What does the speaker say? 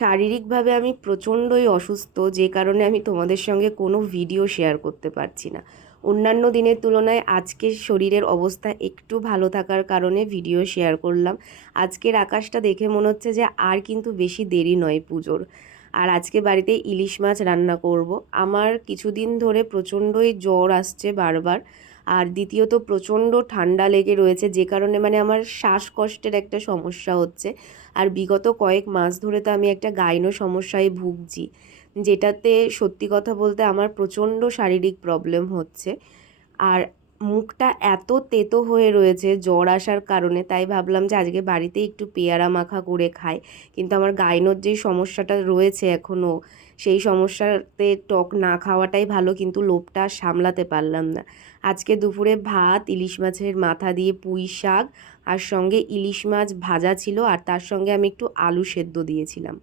শারীরিকভাবে আমি প্রচণ্ডই অসুস্থ, যে কারণে আমি তোমাদের সঙ্গে কোনো ভিডিও শেয়ার করতে পারছি না। অন্যান্য দিনের তুলনায় আজকে শরীরের অবস্থা একটু ভালো থাকার কারণে ভিডিও শেয়ার করলাম। আজকের আকাশটা দেখে মনে হচ্ছে যে আর কিন্তু বেশি দেরি নয় পুজোর। আর আজকে বাড়িতে ইলিশ মাছ রান্না করব। আমার কিছুদিন ধরে প্রচণ্ডই জ্বর আসছে বারবার, আর দ্বিতীয়ত প্রচণ্ড ঠান্ডা লেগে রয়েছে, যে কারণে আমার শ্বাসকষ্টের একটা সমস্যা হচ্ছে। আর বিগত কয়েক মাস ধরে তো আমি একটা গাইনো সমস্যায় ভুগছি, যেটাতে সত্যি কথা বলতে আমার প্রচণ্ড শারীরিক প্রবলেম হচ্ছে। আর মুখটা এত তেতো হয়ে রয়েছে জ্বর আসার কারণে, তাই ভাবলাম যে আজকে বাড়িতে একটু পেয়ারা মাখা করে খাই। কিন্তু আমার গাইনোর যেই সমস্যাটা রয়েছে এখনও, সেই সমস্যাতে টক না খাওয়াটাই ভালো, কিন্তু লোভটা সামলাতে পারলাম না। আজকে দুপুরে ভাত, ইলিশ মাছের মাথা দিয়ে পুঁই শাক, আর সঙ্গে ইলিশ মাছ ভাজা ছিল, আর তার সঙ্গে আমি একটু আলু সেদ্ধ দিয়েছিলাম।